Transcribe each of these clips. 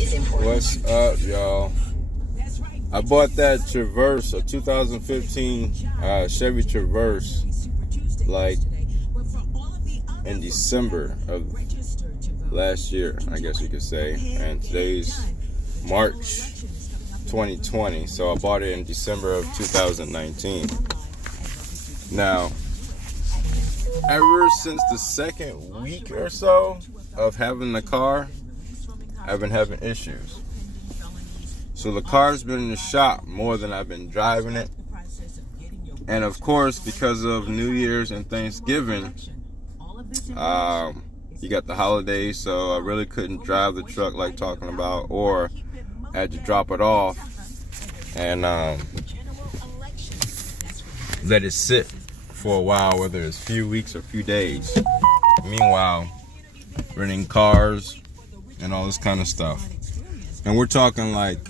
What's up, y'all? I bought that Traverse, a 2015 Chevy Traverse, like in December of last year, I guess you could say. And today's March 2020, so I bought it in December of 2019. Now, ever since the second week or so of having the car, I've been having issues. So the car's been in the shop more than I've been driving it. And of course, because of New Year's and Thanksgiving, you got the holidays, so I really couldn't drive the truck like talking about, or I had to drop it off and let it sit for a while, whether it's a few weeks or a few days. Meanwhile, renting cars and all this kind of stuff. And we're talking like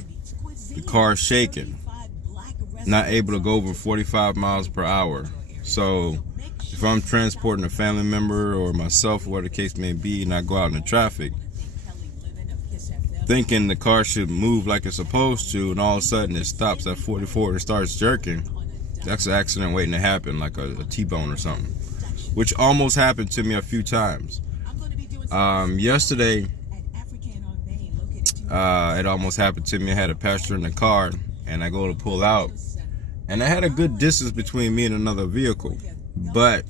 the car shaking, not able to go over 45 miles per hour. So if I'm transporting a family member or myself, whatever the case may be, and I go out in the traffic, thinking the car should move like it's supposed to, and all of a sudden it stops at 44 and starts jerking, that's an accident waiting to happen, like a T-bone or something, which almost happened to me a few times. Yesterday, it almost happened to me. I had a passenger in the car, and I go to pull out, and I had a good distance between me and another vehicle. But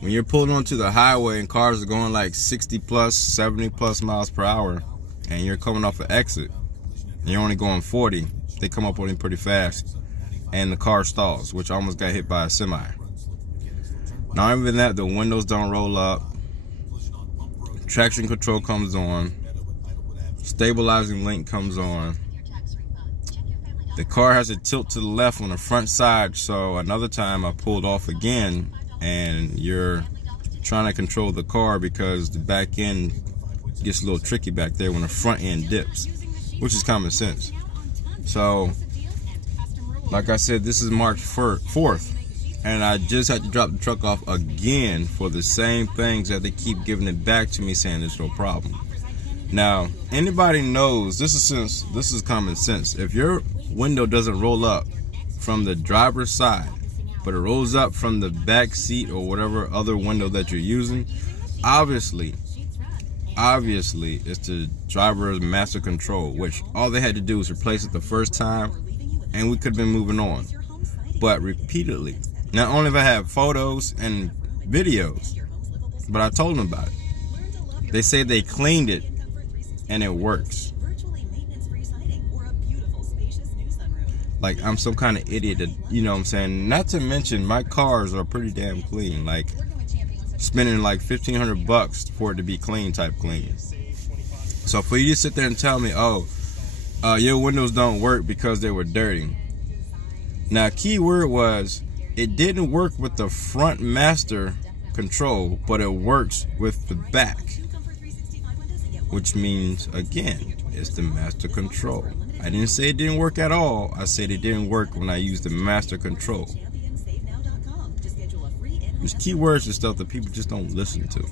when you're pulling onto the highway and cars are going like 60 plus, 70 plus miles per hour, and you're coming off an exit, and you're only going 40, they come up on you pretty fast, and the car stalls, which I almost got hit by a semi. Not even that, the windows don't roll up, traction control comes on, stabilizing link comes on. The car has a tilt to the left on the front side, so another time I pulled off again, and you're trying to control the car because the back end gets a little tricky back there when the front end dips, which is common sense. So, like I said, this is March 4th, and I just had to drop the truck off again for the same things that they keep giving it back to me, saying there's no problem. Now, anybody knows, this is common sense. If your window doesn't roll up from the driver's side, but it rolls up from the back seat or whatever other window that you're using, obviously it's the driver's master control, which all they had to do was replace it the first time, and we could have been moving on. But repeatedly, not only have I had photos and videos, but I told them about it. They say they cleaned it, and it works. Like I'm some kind of idiot that, you know what I'm saying? Not to mention my cars are pretty damn clean. Like spending like $1,500 for it to be clean type clean. So for you to sit there and tell me, your windows don't work because they were dirty. Now key word was, it didn't work with the front master control, but it works with the back. Which means, again, it's the master control. I didn't say it didn't work at all. I said it didn't work when I used the master control. There's keywords and stuff that people just don't listen to.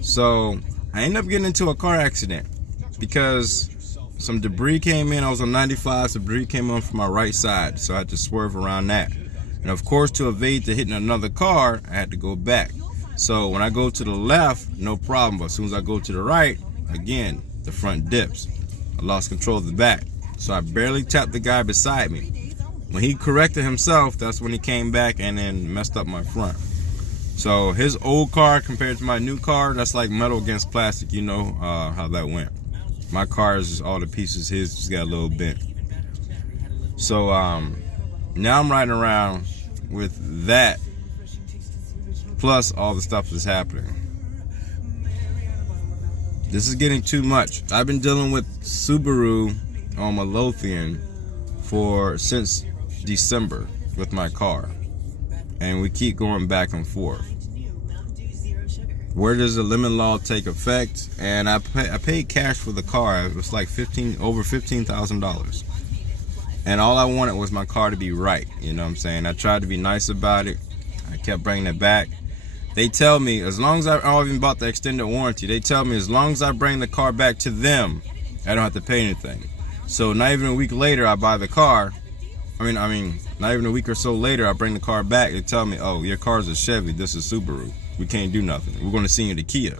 So I ended up getting into a car accident because some debris came in. I was on 95, some debris came on from my right side, so I had to swerve around that. And of course, to evade to hitting another car, I had to go back. So when I go to the left, no problem. But as soon as I go to the right, again, the front dips. I lost control of the back. So I barely tapped the guy beside me. When he corrected himself, that's when he came back and then messed up my front. So his old car compared to my new car, that's like metal against plastic. You know how that went. My car is just all the pieces. His just got a little bent. So now I'm riding around with that, plus all the stuff that's happening. This is getting too much. I've been dealing with Subaru on Midlothian since December with my car, and we keep going back and forth. Where does the limit law take effect? And I paid cash for the car. It was like over $15,000. And all I wanted was my car to be right. You know what I'm saying? I tried to be nice about it. I kept bringing it back. They tell me, as long as I even bought the extended warranty, they tell me as long as I bring the car back to them, I don't have to pay anything. So not even a week later, I buy the car. I mean, not even a week or so later, I bring the car back. They tell me, oh, your car's a Chevy. This is Subaru. We can't do nothing. We're going to send you to Kia.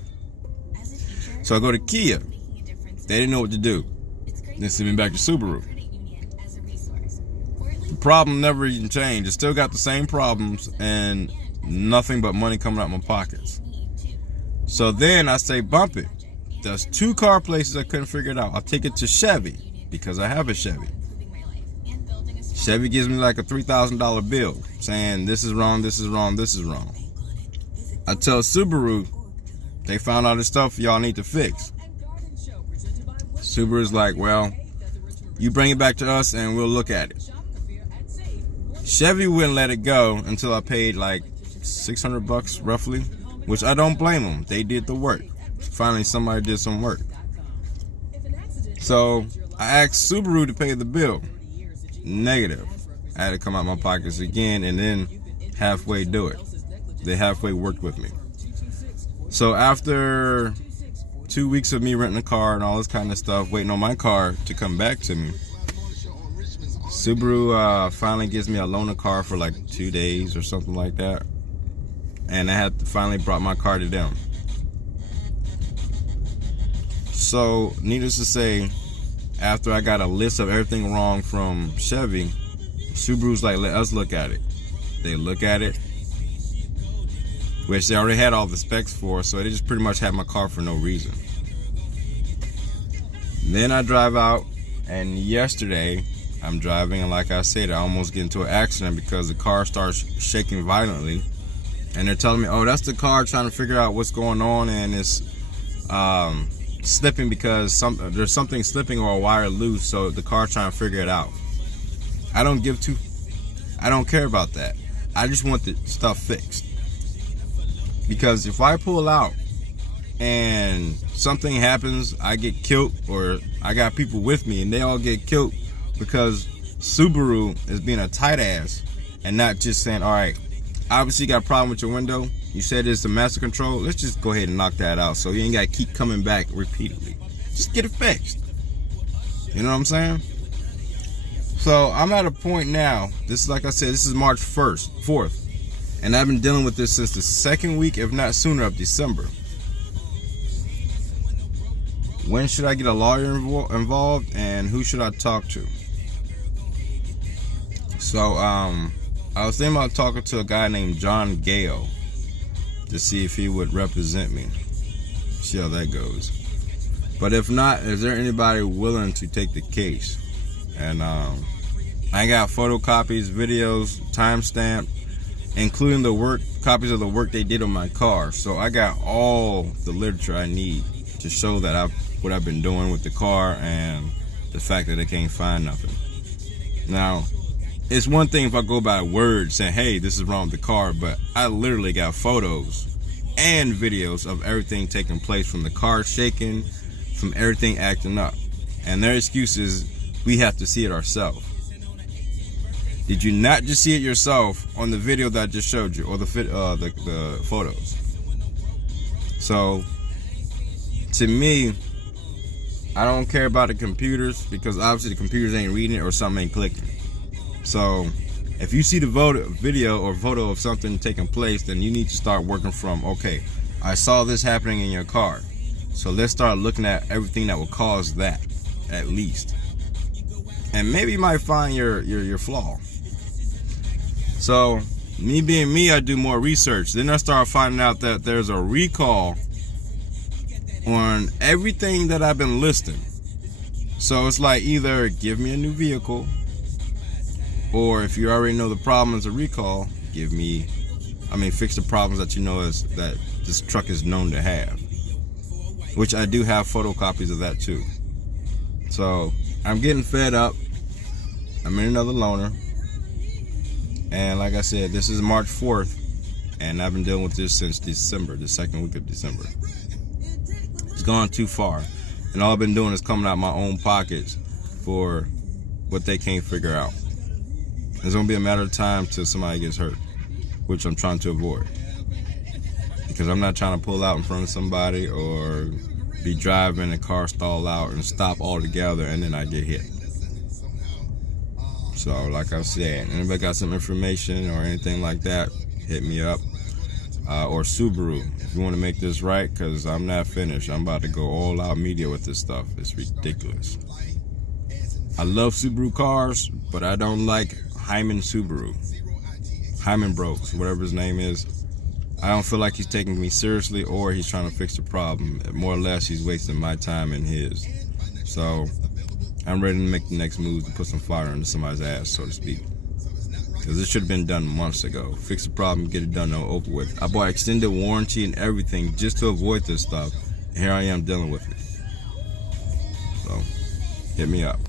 So I go to Kia. They didn't know what to do. They sent me back to Subaru. The problem never even changed. It still got the same problems and nothing but money coming out my pockets. So then I say, bump it. There's 2 car places I couldn't figure it out. I'll take it to Chevy because I have a Chevy. Chevy gives me like a $3,000 bill saying this is wrong, this is wrong, this is wrong. I tell Subaru, they found all this stuff y'all need to fix. Subaru's like, well, you bring it back to us and we'll look at it. Chevy wouldn't let it go until I paid like $600 roughly, which I don't blame them. They did the work. Finally, somebody did some work. So I asked Subaru to pay the bill. Negative. I had to come out my pockets again and then halfway do it. They halfway worked with me. So after 2 weeks of me renting a car and all this kind of stuff, waiting on my car to come back to me, Subaru finally gives me a loaner car for like 2 days or something like that. And I had to finally brought my car to them. So needless to say, after I got a list of everything wrong from Chevy, Subaru's like, let us look at it. They look at it, which they already had all the specs for, so they just pretty much had my car for no reason. Then I drive out, and yesterday I'm driving, and like I said, I almost get into an accident because the car starts shaking violently. And they're telling me, oh, that's the car trying to figure out what's going on, and it's slipping because there's something slipping or a wire loose, so the car's trying to figure it out. I don't care about that. I just want the stuff fixed. Because if I pull out and something happens, I get killed, or I got people with me and they all get killed because Subaru is being a tight ass and not just saying, all right, obviously you got a problem with your window. You said it's the master control. Let's just go ahead and knock that out so you ain't got to keep coming back repeatedly. Just get it fixed. You know what I'm saying? So I'm at a point now. This is, like I said, this is March 4th. And I've been dealing with this since the second week, if not sooner, of December. When should I get a lawyer involved, and who should I talk to? So I was thinking about talking to a guy named John Gale to see if he would represent me. See how that goes. But if not, is there anybody willing to take the case? And I got photocopies, videos, timestamped, including the copies of the work they did on my car. So I got all the literature I need to show that what I've been doing with the car and the fact that I can't find nothing. Now, it's one thing if I go by word saying, hey, this is wrong with the car, but I literally got photos and videos of everything taking place, from the car shaking, from everything acting up. And their excuse is, we have to see it ourselves. Did you not just see it yourself on the video that I just showed you, or the photos? So, to me, I don't care about the computers, because obviously the computers ain't reading it or something ain't clicking. So, if you see the video or photo of something taking place, then you need to start working from, okay, I saw this happening in your car. So let's start looking at everything that will cause that, at least. And maybe you might find your flaw. So, me being me, I do more research. Then I start finding out that there's a recall on everything that I've been listing. So it's like, either give me a new vehicle, or if you already know the problem is a recall, fix the problems that you know that this truck is known to have. Which I do have photocopies of that too. So I'm getting fed up. I'm in another loaner. And like I said, this is March 4th. And I've been dealing with this since December, the second week of December. It's gone too far. And all I've been doing is coming out my own pockets for what they can't figure out. It's going to be a matter of time till somebody gets hurt, which I'm trying to avoid. Because I'm not trying to pull out in front of somebody or be driving and car stall out and stop altogether, and then I get hit. So like I said, anybody got some information or anything like that, hit me up. Or Subaru, if you want to make this right, because I'm not finished. I'm about to go all out media with this stuff. It's ridiculous. I love Subaru cars, but I don't like Hayman Subaru. Hayman Brokes, whatever his name is. I don't feel like he's taking me seriously, or he's trying to fix the problem. More or less, he's wasting my time and his. So I'm ready to make the next move to put some fire under somebody's ass, so to speak. Because this should have been done months ago. Fix the problem, get it done, over with. I bought extended warranty and everything just to avoid this stuff. And here I am dealing with it. So, hit me up.